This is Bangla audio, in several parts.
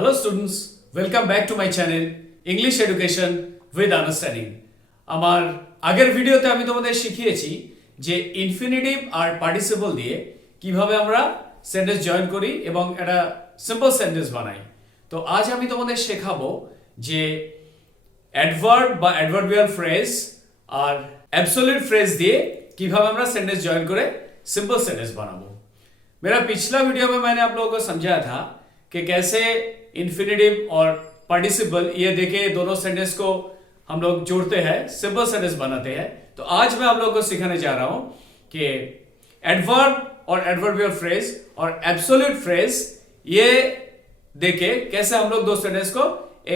Hello students, welcome back to my channel English Education with Understanding. আমার আগের ভিডিওতে আমি তোমাদের শিখিয়েছি যে ইনফিনিটিভ আর পার্টিসিপল দিয়ে কিভাবে আমরা সেন্টেন্স জয়েন করি এবং একটা সিম্পল সেন্টেন্স বানাই। তো আজ আমি তোমাদের শেখাবো যে অ্যাডভার্ব বা অ্যাডভার্বিয়াল ফ্রেজ আর অ্যাবসোলিউট ফ্রেজ দিয়ে কিভাবে আমরা सेंटेंस ज्वाइन करे सिंपल सेंटेंस बनाबो। मेरा पिछला वीडियो में मैंने आप लोगों को समझाया था कि कैसे इन्फिनेटिव और पार्टिसिपल ये देके दोनों सेंटेंस को हम लोग जोड़ते हैं, सिंपल सेंटेंस बनाते हैं। तो आज मैं आप लोगों को सिखाने जा रहा हूं कि एडवर्ब और एडवर्बियल फ्रेज और एब्सोल्यूट फ्रेज ये देके कैसे हम लोग दो सेंटेंस को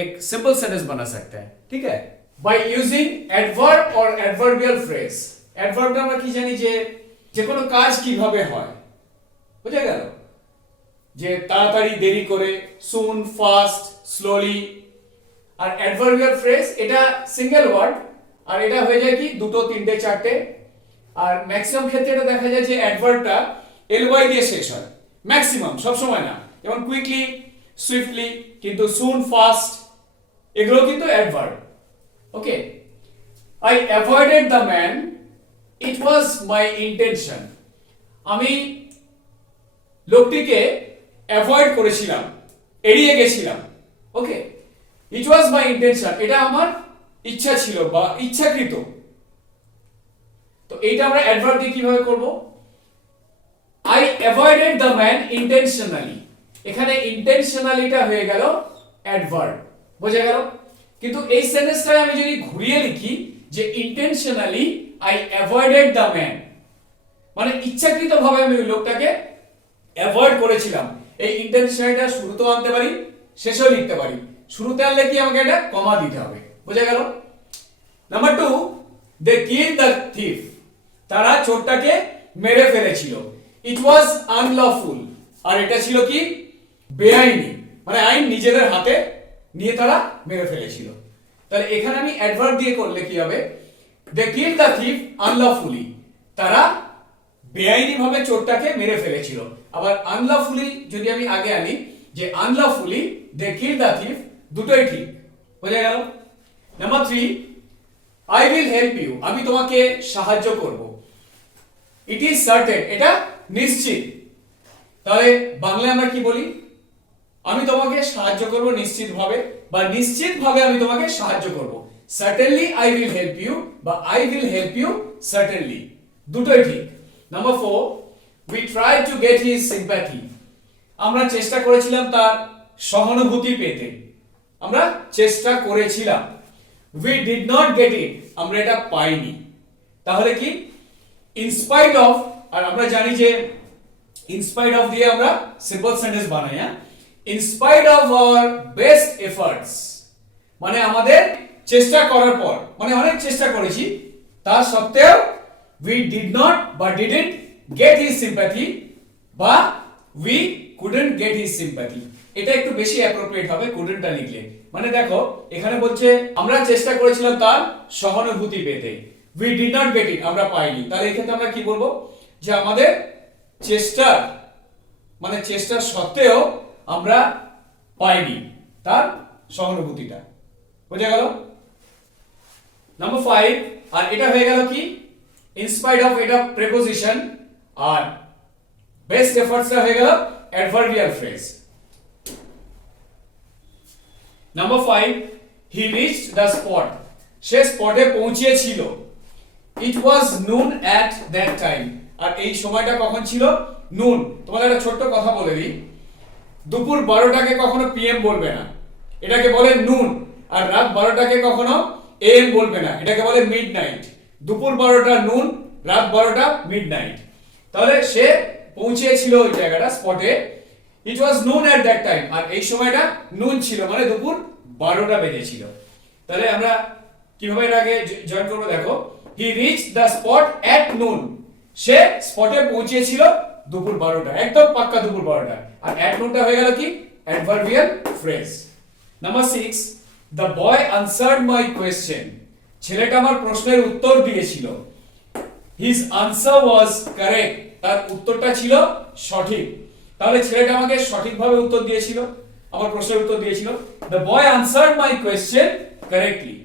एक सिंपल सेंटेंस बना सकते हैं। ठीक है, बाय यूजिंग एडवर्ब और एडवर्बियल फ्रेज। एडवर्बটা আমরা কি জানি যে কোনো কাজ কিভাবে হয়, বুঝা গেল? যে তাড়াতাড়ি দেরি করে, সুন, ফাস্ট, স্লোলি। আর অ্যাডভার্বিয়াল ফ্রেজ এটা সিঙ্গেল ওয়ার্ড আর এটা হয়ে যায় কি দুটো, তিনটে, চারটে। আর ম্যাক্সিমাম ক্ষেত্রে এটা দেখা যায় যে অ্যাডভার্বটা এলওয়াই দিয়ে শেষ হয়, ম্যাক্সিমাম, সব সময় না। যেমন কুইকলি, সুইফটলি, কিন্তু সুন, ফাস্ট এগুলো কিন্তু adverb. Okay, I avoided the man, it was my intention. আমি লোকটিকে অ্যাভয়েড করেছিলাম, এড়িয়ে গেছিলাম। ওকে, ইট ওয়াজ মাই ইন্টেনশন, এটা আমার ইচ্ছা ছিল বা ইচ্ছাকৃত। তো এইটা আমরা অ্যাডভার্ব দিয়ে কিভাবে করব? I avoided the man intentionally, এখানে ইন্টেনশনালিটা হয়ে গেল অ্যাডভার্ব, বোঝা গেল? কিন্তু এই সেন্টেন্সটা আমি যদি ঘুরিয়ে লিখি যে intentionally I avoided the man, মানে ইচ্ছাকৃতভাবে আমি ওই লোকটাকে অ্যাভয়েড করেছিলাম। এই ইন্টেনশনালিটা শুরুতেও আনতে পারি, শেষেও লিখতে পারি। শুরুতে আনলে কি আমাকে এটা কমা দিতে হবে, বোঝা গেল? Number 2, they kill the thief, তারা চোরটাকে মেরে ফেলেছিল। ইট ওয়াজ আনলফুল, আর এটা ছিল কি বেআইনি, মানে আইন নিজেদের হাতে নিয়ে তারা মেরে ফেলেছিল। তাহলে এখানে আমি অ্যাডভার্ব দিয়ে করলে কি হবে? দে কিল দ্য থিফ আনলফুলি, তারা বেআইনি ভাবে চোরটাকে মেরে ফেলেছিল। আবার আনলফুলি যদি আমি আগে আনি যে আনলফুলি দে কিল দ্য থিফ, দুটোই ঠিক, বোঝা গেল? Number 3, I will help you, আমি তোমাকে সাহায্য করব। ইট ইজ সার্টেন, এটা নিশ্চিত। তাহলে বাংলায় আমরা কি বলি? আমি তোমাকে সাহায্য করব নিশ্চিতভাবে, বা নিশ্চিতভাবে আমি তোমাকে সাহায্য করব। Certainly I will help you বা I will help you certainly, দুটোই ঠিক। Number 4, we tried to get his sympathy, আমরা চেষ্টা করেছিলাম তার সহানুভূতি পেতে। আমরা চেষ্টা করেছিলাম। we did not get it, আমরা এটা পাইনি। তাহলে কি in spite of, আর আমরা জানি যে in spite of দিয়ে আমরা সিম্পল সেন্টেন্স বানাই। in spite of our best efforts, মানে আমাদের চেষ্টা করার পর, মানে অনেক চেষ্টা করেছি, তা সত্ত্বেও we did not বা didn't get his sympathy বা we couldn't get his sympathy। এটা একটু বেশি অ্যাপ্রোপ্রিয়েট হবে couldn'tটা লিখলে। মানে দেখো এখানে বলছে আমরা চেষ্টা করেছিলাম তার সহানুভূতি পেতে, we did not get it, আমরা পাইনি। তাহলে এই ক্ষেত্রে আমরা কি বলবো? যে আমাদের চেষ্টা, মানে চেষ্টা সত্ত্বেও আমরা পাইনি তার সহানুভূতিটা, বোঝা গেল? নাম্বার 5, আর এটা হয়ে গেল কি in spite of, এটা প্রিপোজিশন, আর বেস্ট এফর্টসটা হয়ে গেল adverbial phrase. Number 5, he reached the spot, সে স্পটে পৌঁছেছিল। it was noon at that time, আর এই সময়টা কখন ছিল? নুন। তোমাদের একটা ছোট্ট কথা বলে দিই, দুপুর 12টাকে কখনো পিএম বলবে না, এটাকে বলে নুন। আর রাত 12টাকে কখনো এএম বলবে না, এটাকে বলে মিডনাইট। দুপুর 12টা নুন, রাত 12টা মিডনাইট। তাহলে সে পৌঁছেছিল ওই জায়গাটা, স্পটে। ইট ওয়াজ নুন এট দ্যাট টাইম, আর এই সময়টা নুন ছিল, মানে দুপুর 12টা বেজেছিল। তাহলে আমরা কিভাবে এর আগে জয়েন করব? দেখো, হি রিচড দ্য স্পট এট নুন, সে স্পটে পৌঁছেছিল দুপুর 12টা, একদম পাক্কা দুপুর 12টা। আর এট নুনটা হয়ে গেল কি adverbial phrase. Number 6, the boy answered my question, ছেলেটা আমার প্রশ্নের উত্তর দিয়েছিল। হিজ আনসার ওয়াজ কারেক্ট, তার উত্তরটা ছিল সঠিক। তাহলে ছেলেটা আমাকে সঠিকভাবে উত্তর দিয়েছিল। আমার প্রশ্নের উত্তর দিয়েছিল the boy answered my question correctly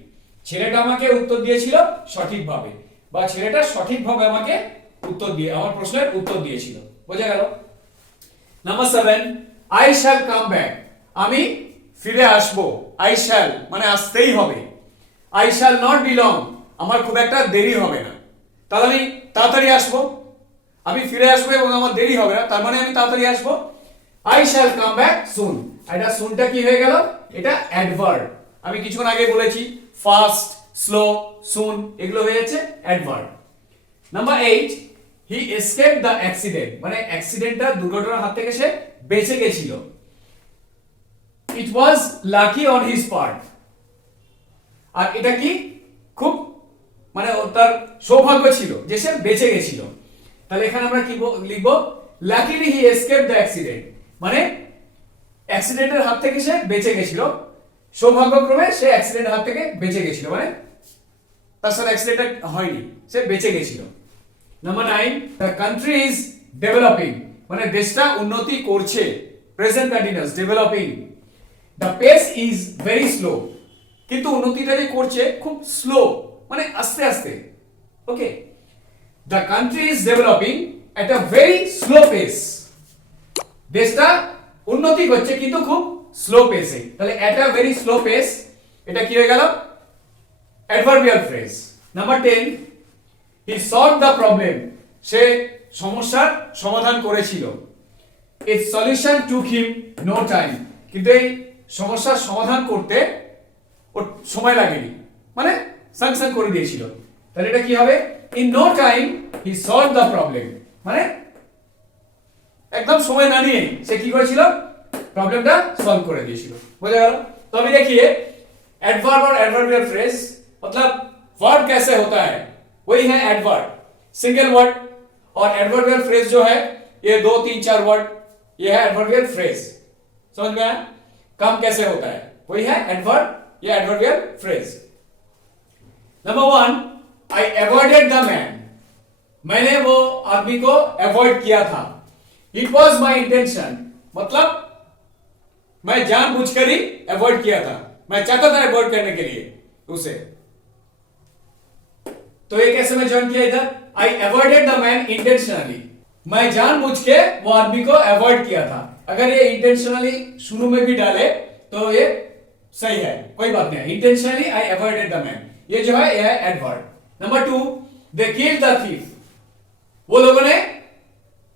ছেলেটা আমাকে উত্তর দিয়েছিল সঠিকভাবে বা ছেলেটা সঠিকভাবে আমাকে উত্তর দিয়ে আমার প্রশ্নের উত্তর দিয়েছিল বোঝা গেল number 7 I shall come back আমি ফিরে আসব I shall মানে আসতেই হবে I shall not be long আমার খুব একটা দেরি হবে না তাহলে আমি তাড়াতাড়ি আসবো আমি ফিরে আসবো এবং আমার দেরি হবে না তার মানে আমি তাড়াতাড়ি আসবো I shall come back soon এটা সুনটা কি হয়ে গেল এটা অ্যাডভার্ব আমি কিছুক্ষণ আগে বলেছি ফাস্ট স্লো সুন এগুলো হয়ে যাচ্ছে adverb number 8 he escaped the accident মানে অ্যাক্সিডেন্টটা দুর্ঘটনার হাত থেকে সে বেঁচে গেছিল it was lucky on his part আর এটা কি খুব মানে তার সৌভাগ্য ছিল যে সে বেঁচে গেছিল তাহলে এখানে আমরা কি লিখব luckily he escaped the accident মানে অ্যাক্সিডেন্টের হাত থেকে সে বেঁচে গেছিল সৌভাগ্যক্রমে সে অ্যাক্সিডেন্টের হাত থেকে বেঁচে গেছিল মানে তার সাথে অ্যাক্সিডেন্ট হয়নি সে বেঁচে গেছিল number 9 the country is developing মানে দেশটা উন্নতি করছে present continuous developing the pace is very slow কিন্তু উন্নতিটা যে করছে খুব স্লো মানে আস্তে আস্তে ওকে the country is developing at a very slow pace দেশটা উন্নতি করছে কিন্তু খুব স্লো পেসে তাহলে at a very slow pace এটা কি হয়ে গেল adverbial phrase number 10 he solved the problem সে সমস্যার সমাধান করেছিল its solution took him no time কিন্তু এই সমস্যার সমাধান করতে ওর সময় লাগেনি মানে সাংসাং করে দিয়েছিল তাহলে এটা কি হবে in no time he solved the problem মানে একদম সময় না নিয়ে সে কি করেছিল প্রবলেমটা সলভ করে দিয়েছিল বোঝা গেল तो अभी देखिए एडवर्ब और एडवर्बियल फ्रेज मतलब वर्ब कैसे होता है वही है एडवर्ब सिंगल वर्ड और एडवर्बियल फ्रेज जो है ये 2 3 4 वर्ड ये है एडवर्बियल फ्रेज समझ में आया काम कैसे होता है वही है एडवर्ब या adverbial phrase number 1 I avoided the man मैंने वो आदमी को अवॉइड किया था it was my intention मतलब मैं जानबूझकर ही अवॉइड किया था मैं चाहता था अवॉइड करने के लिए उसे तो ये कैसे मैं ज्वाइन किया इधर I avoided the man intentionally मैं जानबूझ के वो आदमी को अवॉइड किया था अगर ये इंटेंशनली शुरू में भी डाले तो ये सही है कोई बात नहीं intentionally I avoided the man ये जो है ये है adverb number 2 they killed the thief वो लोगों ने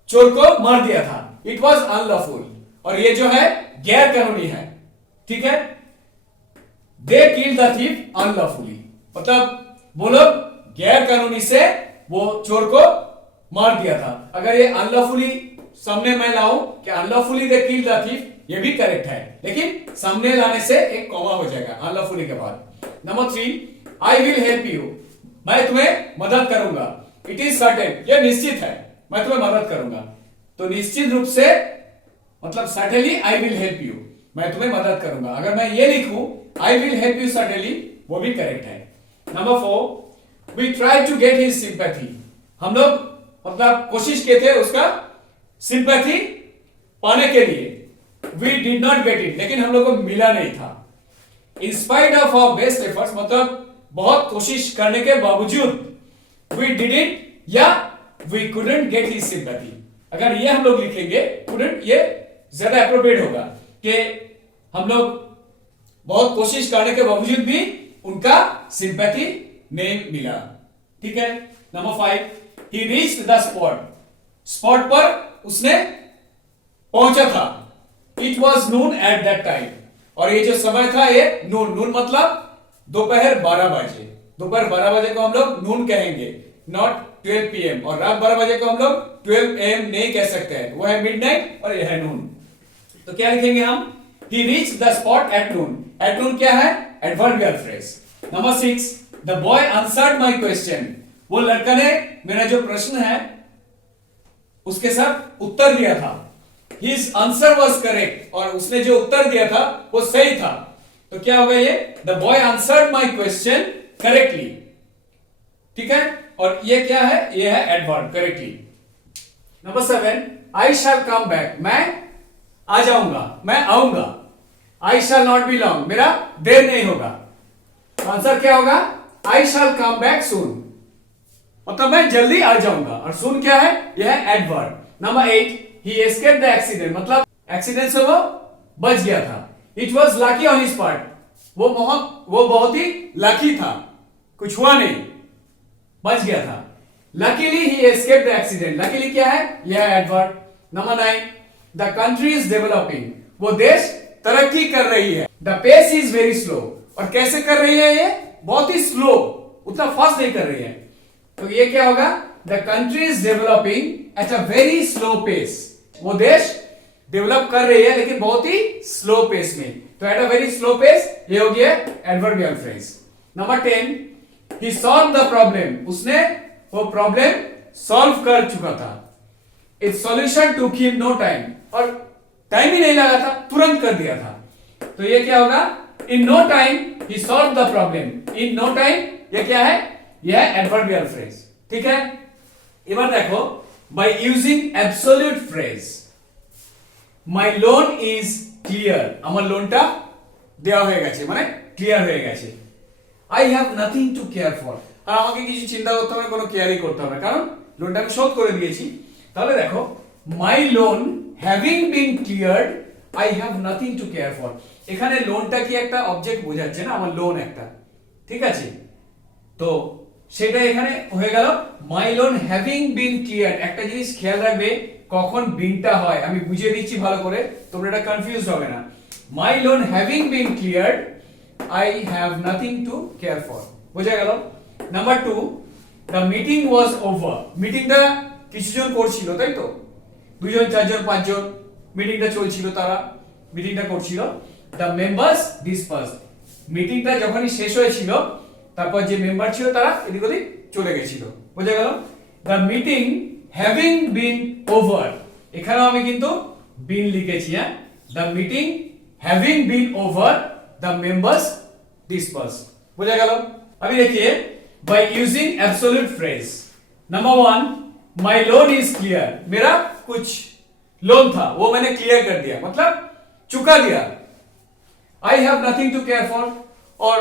चोर को मार दिया था it was unlawful और ये जो है गैर कानूनी है ठीक है they killed the thief unlawfully मतलब वो लोग गैर कानूनी से वो चोर को मार दिया था अगर ये unlawfully सामने मैं लाऊं कि unlawfully they killed the thief ये भी करेक्ट है लेकिन सामने लाने से एक कॉमा हो जाएगा unlawfully के बाद number 3 I will help you मैं तुम्हें मदद करूंगा इट इज सर्टेन यह निश्चित है मैं तुम्हें मदद करूंगा तो निश्चित रूप से मतलब certainly I will help you मैं तुम्हें मदद करूंगा अगर मैं ये लिखूं I will help you certainly वो भी करेक्ट है number 4 we try to get his sympathy हम लोग मतलब कोशिश किए थे उसका सिंपैथी पाने के लिए we did not get it लेकिन हम लोग को मिला नहीं था in spite of our best efforts मतलब बहुत कोशिश करने के बावजूद we didn't या we couldn't get his sympathy अगर ये हम लोग लिखेंगे couldn't ये ज्यादा एप्रोप्रिएट होगा कि हम लोग बहुत कोशिश करने के बावजूद भी उनका सिंपैथी नहीं मिला ठीक है number 5 he reached the spot पर उसने पहुंचा था it was noon at that time और ये जो समय था ये noon मतलब दोपहर 12 बजे दोपहर 12 बजे को हम लोग नून कहेंगे नॉट 12 PM और रात 12 बजे को हम लोग 12 AM नहीं कह सकते हैं वो है मिडनाइट और ये है नून तो क्या लिखेंगे हम he reached the spot at noon क्या है adverbial phrase number 6 the boy answered my question वो लड़का ने मेरा जो प्रश्न है उसके साथ उत्तर दिया था his answer was correct और उसने जो उत्तर दिया था वो सही था तो क्या होगा ये the boy answered my question correctly ठीक है और ये क्या है ये है adverb correctly number 7 I shall come back मैं आ जाऊंगा मैं आऊंगा आई शैल नॉट बी लॉन्ग, मेरा देर नहीं होगा। आंसर क्या होगा? आई शैल कम बैक सून, मतलब मैं जल्दी आ जाऊंगा। और सून क्या है? यह है adverb. Number 8, he escaped the accident, मतलब एक्सीडेंट से वो बच गया था। It was lucky on his part, वो बहुत ही लकी था, कुछ हुआ नहीं, बच गया था। Luckily he escaped the accident, luckily क्या है? यह है adverb. Number 9, the country is developing, वो देश तरक्की कर रही है। The pace is very slow, और कैसे कर रही है? ये बहुत ही स्लो, उतना फास्ट नहीं कर रही है। तो ये क्या होगा? The country is developing at a very slow pace, वो देश डेवलप कर रही है लेकिन बहुत ही स्लो पेस में। तो at a very slow pace, ये हो गया adverbial phrase. Number 10, he solve the problem, उसने वो प्रॉब्लम सॉल्व कर चुका था। Its solution took him no time, और टाइम ही नहीं लगा था, तुरंत कर दिया था। तो ये क्या होगा? इन नो टाइम ही solve the problem. In no time ये क्या है? यह है एडवर्बियल फ्रेज। ठीक है, এবার দেখো, by using absolute phrase, my loan is clear, আমার লোনটা দেওয়া হয়ে গেছে, মানে ক্লিয়ার হয়ে গেছে। I have nothing to care for, আর আমাকে কিছু চিন্তা করতে হবে, কোনো কেয়ারই করতে হবে, কারণ লোনটা আমি শোধ করে দিয়েছি। তাহলে দেখো, my loan having been cleared, I have nothing to care for, এখানে লোনটা কি একটা অবজেক্ট বোঝাচ্ছে না, আমার লোন একটা, ঠিক আছে? তো সেটা এখানে হয়ে গেল মাই লোন হ্যাভিং বিন ক্লিয়ার। একটা জিনিস খেয়াল রাখবে, কখন বিনটা হয় আমি বুঝিয়ে দিচ্ছি ভালো করে, তোমরা এটা কনফিউজ হবে না। My loan having been cleared, I have nothing to care for, বোঝা গেল? Number 2, the meeting was over, মিটিংটা কিছুজন করছিল, তাই তো? 2 জন 4 জন 5 জন মিটিংটা চলছিল, তারা মিটিংটা করছিল। দ্য মেম্বার্স ডিসপার্সড, মিটিংটা যখনই শেষ হয়েছিল তারপর যে মেম্বার ছিল তারা এদিক ওদিক চলে গেছিল, বোঝা গেল? The meeting having been over, এখানেও আমি কিন্তু বিন লিখেছি, হ্যাঁ। The meeting having been over, the members disperse, বোঝা গেল? अभी देखिए, by using absolute phrase, number 1, my loan is clear, मेरा कुछ लोन था वो मैंने क्लियर कर दिया, मतलब चुका दिया। I have nothing to care for, और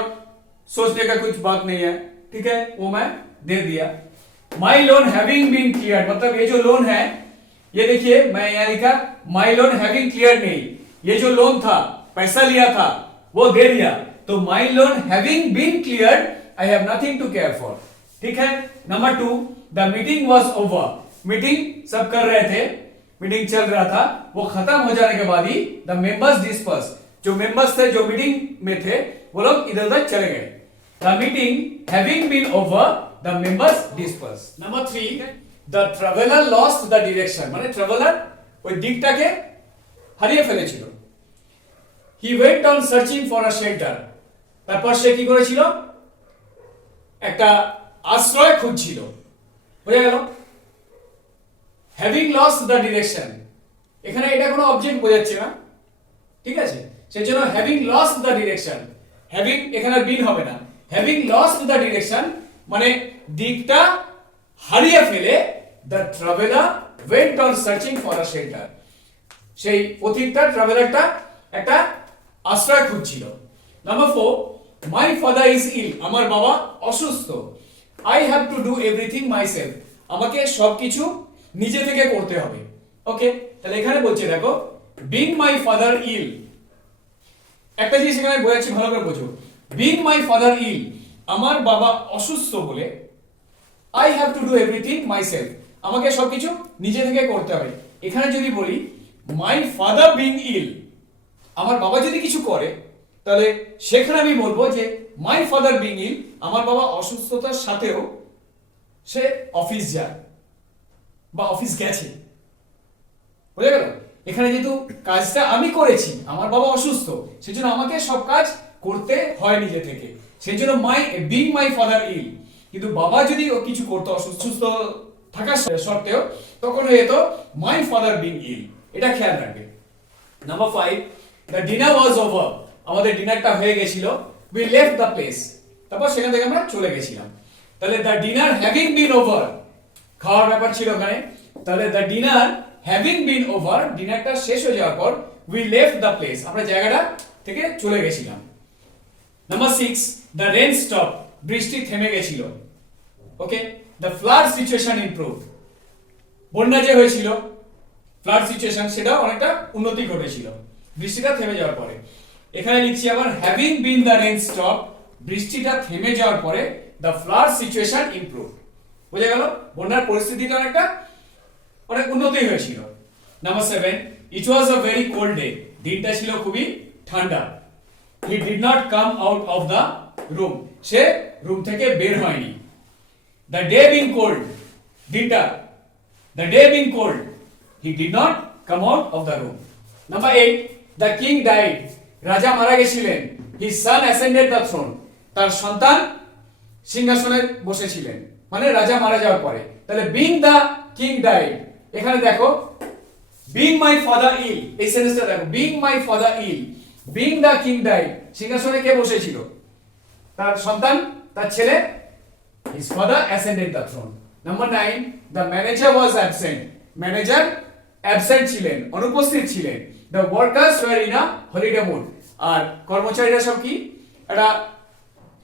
सोचने का कुछ बात नहीं है, ठीक है, वो मैं दे दिया। माई लोन हैविंग बीन क्लियर, मतलब ये जो लोन है, ये देखिए मैं यहां लिखा माई लोन हैविंग क्लियर नहीं, ये जो लोन था, पैसा लिया था, वो दे दिया। तो my loan having been clear, I have nothing to care for, ठीक है। Number 2, the meeting was over, meeting सब कर रहे थे, मीटिंग चल रहा था, वो खत्म हो जाने के बाद ही द मेंबर्स डिस्पर्स, जो मेंबर्स थे जो मीटिंग में थे वो लोग इधर उधर चले गए। The meeting having been over, the members dispersed. Number 3, the traveler lost the direction, মানে traveler ওই দিকটাকে হারিয়ে ফেলেছিল। He went on searching for a shelter, তারপর সে কি করেছিল? একটা আশ্রয় খুঁজছিল, বুঝা গেল? Having lost the direction, এখানে এটা কোনো অবজেক্ট বোঝাচ্ছে না, ঠিক আছে? সেজন্য having lost the direction, having এখানে বিন হবে না, having lost the direction মানে দিকটা হারিয়ে ফেলে, the traveler went on searching for a shelter, সেই পথিকটা ট্রাভেলারটা একটা আশ্রয় খুঁজছিল। Number 4, my father is ill, আমার বাবা অসুস্থ। I have to do everything myself, আমাকে সবকিছু নিজে থেকে করতে হবে। ওকে, তাহলে এখানে বলছে দেখো, being my father ill, একটা জিনিস এখানে বোঝাচ্ছি, ভালো করে বোঝো। being my father ill, আমার বাবা অসুস্থ বলে I have to do everything myself, আমাকে সবকিছু নিজে থেকে করতে হবে। এখানে যদি বলি my father being ill, আমার বাবা যদি কিছু করে, তাহলে সেখানে আমি বলবো যে my father being ill, আমার বাবা অসুস্থতার সাথেও সে অফিস যায় বা অফিস গেছে, বুঝা গেল? এখানে যেহেতু কাজটা আমি করেছি, আমার বাবা অসুস্থ, সেজন্য আমাকে সব কাজ করতে হয় নিজে থেকে, সেজন্য বিং মাই ফাদার ইল। কিন্তু বাবা যদি কিছু করতো অসুস্থ থাকার সত্ত্বেও, তখন হয়ে যেত মাই ফাদার বিং ইল, এটা খেয়াল রাখবে। Number 5, the dinner was over, আমাদের ডিনারটা হয়ে গেছিল, উই লেফট দ্য প্লেস, তারপর সেখান থেকে আমরা চলে গেছিলাম। তাহলে the dinner having been over, খাওয়ার ব্যাপার ছিল ওখানে, তাহলে the dinner having been over, ডিনারটা শেষ হয়ে যাওয়ার পর উই লেফট দ্য প্লেস, আমরা জায়গাটা থেকে চলে গেছিলাম। নাম্বার 6 দ্য রেন স্টপ, বৃষ্টি থেমে গেছিল। ওকে, দ্য ফ্লাড সিচুয়েশন ইমপ্রুভ, বন্যা যে হয়েছিল ফ্লাড সিচুয়েশন সেটা অনেকটা উন্নতি ঘটেছিল বৃষ্টিটা থেমে যাওয়ার পরে। এখানে লিখছি আবার having been the rain stop, বৃষ্টিটা থেমে যাওয়ার পরে দ্য ফ্লাড সিচুয়েশন ইমপ্রুভ, বোঝা গেল বন্যার পরিস্থিতিটা অনেক উন্নতি হয়েছিল। Number 7 it was a very cold day, দিনটা ছিল খুবই ঠান্ডা। He did not come out of the room, সে রুম থেকে বের হয়নি। দ্য ডে বিং কোল্ড, দিনটা, the day being cold, he did not come out of the room. Number 8 the king died, রাজা মারা গেছিলেন। His son ascended the throne, তার সন্তান সিংহাসনে বসেছিলেন, মানে রাজা মারা যাওয়ার পরে। তাহলে বিং দ্য কিং ডাইড, এখানে দেখো বিং মাই ফাদার ইল, এই সেন্টেন্সটা দেখো, being my father ill, being the king died, সিংহাসনে কে বসেছিল? তার সন্তান, তার ছেলে। His father ascended the throne. Number 9 the manager was absent, manager absent ছিলেন, অনুপস্থিত ছিলেন। The workers were in a holiday mood, আর কর্মচারীরা সব কি একটা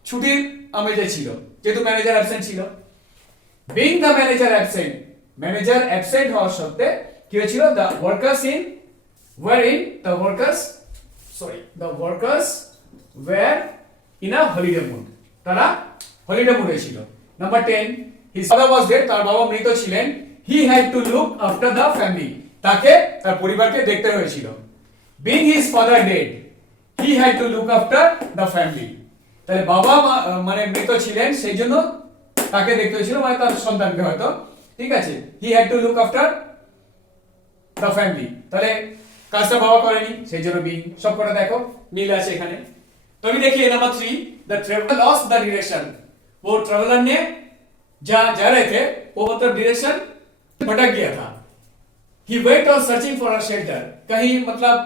ছুটির আমেজে ছিল, যেহেতু ম্যানেজার অ্যাবসেন্ট ছিল। Being the manager absent, manager absent হওয়ার সত্ত্বে কি হয়েছিল? The workers were in a holiday mood, তারা হলিডে মুডে ছিল। Number 10 his father was dead, তার বাবা মৃত ছিলেন। He had to look after the family, তাকে তার পরিবারকে দেখতে হয়েছিল। Being his father dead, he had to look after the family, তাহলে বাবা মানে মৃত ছিলেন, সেই জন্য তাকে দেখতে হয়েছিল, মানে তার সন্তানকে হয়তো, ঠিক আছে। He had to look after the family, তাহলে কাজটা বাবা করেনি, সেই জন্য বিং। সবকটা দেখো মিল আছে এখানে। तो अभी देखिए number 3 the traveller lost the direction, वो ट्रेवलर ने जा रहे थे, वो मतलब डायरेक्शन भटक गया था। He went on searching for a shelter, कहीं मतलब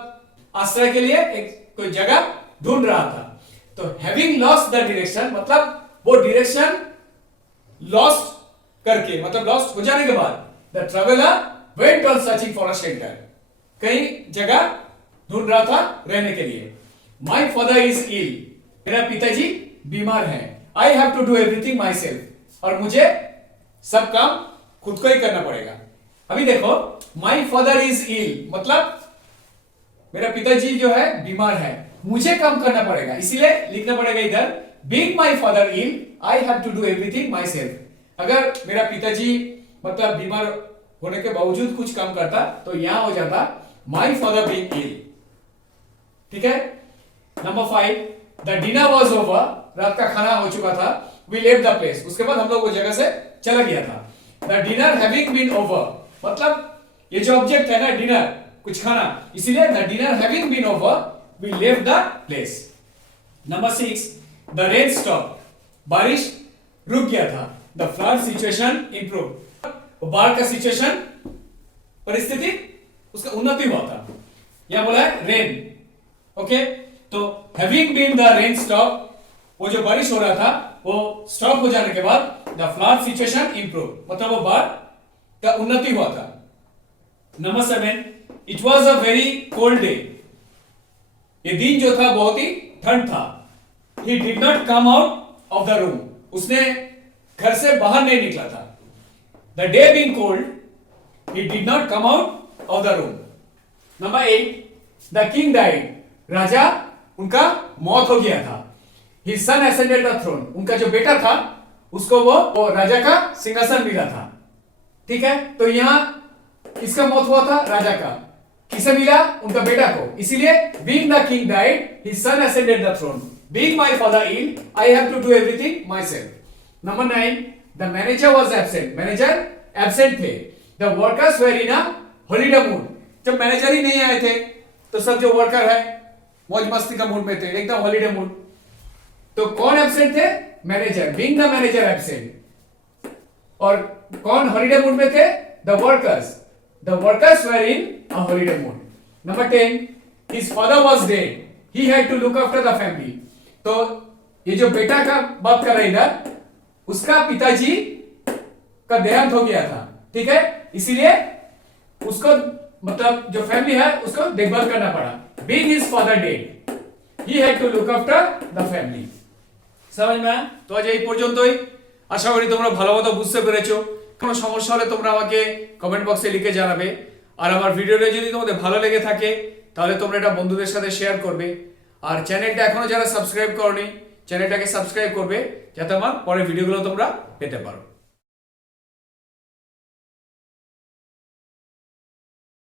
आश्रय के लिए एक कोई जगह ढूंढ रहा था। तो हैविंग लॉस्ट द डायरेक्शन मतलब वो डायरेक्शन लॉस्ट करके, मतलब लॉस्ट हो जाने के बाद the traveller went on searching for a shelter, कहीं जगह ढूंढ रहा था रहने के लिए। माई फादर इज इल, मेरा पिताजी बीमार है। I have to do everything myself, और मुझे सब काम खुद को ही करना पड़ेगा। अभी देखो माई फादर इज इल मतलब मेरा पिताजी जो है बीमार है, मुझे काम करना पड़ेगा, इसीलिए लिखना पड़ेगा इधर being my father ill I have to do everything myself. अगर मेरा पिताजी मतलब बीमार होने के बावजूद कुछ काम करता तो यहां हो जाता माई फादर बीइंग इल, ठीक है। Number 5 the dinner was over, रात का खाना हो चुका था। वी लेफ्ट द प्लेस, उसके बाद हम लोग वो जगह से चला गया था। The dinner having been over मतलब ये जो ऑब्जेक्ट है ना डिनर, कुछ खाना, इसीलिए the dinner having been over we left the place. Number 6 the rain stop, बारिश रुक गया था। द फ्लड सिचुएशन इंप्रूव, बाढ़ का सिचुएशन परिस्थिति उसका उन्नति हुआ था। यहां बोला है रेन, ओके। तो having been the rain stop, वो जो बारिश हो रहा था वो स्टॉप हो जाने के बाद द फ्लड सिचुएशन इंप्रूव मतलब वो बाढ़ का उन्नति हुआ था। Number 7 it was a very cold day, ये दिन जो था बहुत ही ठंड था। He did not come out of the room, उसने घर से बाहर नहीं निकला था। The day being cold he did not come out of the room. Number 8 the king died, राजा उनका मौत हो गया था। His son ascended the throne, उनका जो बेटा था उसको वो राजा का सिंहासन मिला था, ठीक है। तो यहां किसका मौत हुआ था? राजा का। किसे मिला? उनका बेटा को। इसीलिए being the king died, his son ascended the throne. Being my father ill, I have to do everything myself. Number 9 the manager was absent, manager absent थे। The workers were in a holiday mood, जब मैनेजर ही नहीं आए थे तो सब जो वर्कर है मौज मस्ती का मूड में थे, एकदम हॉलीडे मूड। तो कौन एब्सेंट थे? Manager, being the manager absent. और कौन हॉलीडे मूड में थे? The workers were in a holiday mood. Number 10 his father was dead, he had to look after the family. तो ये जो बेटा का बात कर रहा है इधर, उसका पिताजी का देहांत हो गया था, ठीक है। इसीलिए उसको मतलब जो फैमिली है उसको देखभाल करना पड़ा। Being his father dead, he had to look after the family. समझ में आया? তো আজ এই পর্যন্তই, আশা করি তোমরা ভালোমতো বুঝতে পেরেছো। কোনো সমস্যা হলে তোমরা আমাকে কমেন্ট বক্সে লিখে জানাবে। আর আমার ভিডিওটা যদি তোমাদের ভালো লেগে থাকে তাহলে তোমরা এটা বন্ধুদের সাথে শেয়ার করবে। আর চ্যানেলটা এখনো যারা সাবস্ক্রাইব করনি চ্যানেলটাকে সাবস্ক্রাইব করবে যাতে আমার পরের ভিডিওগুলো তোমরা পেতে পারো।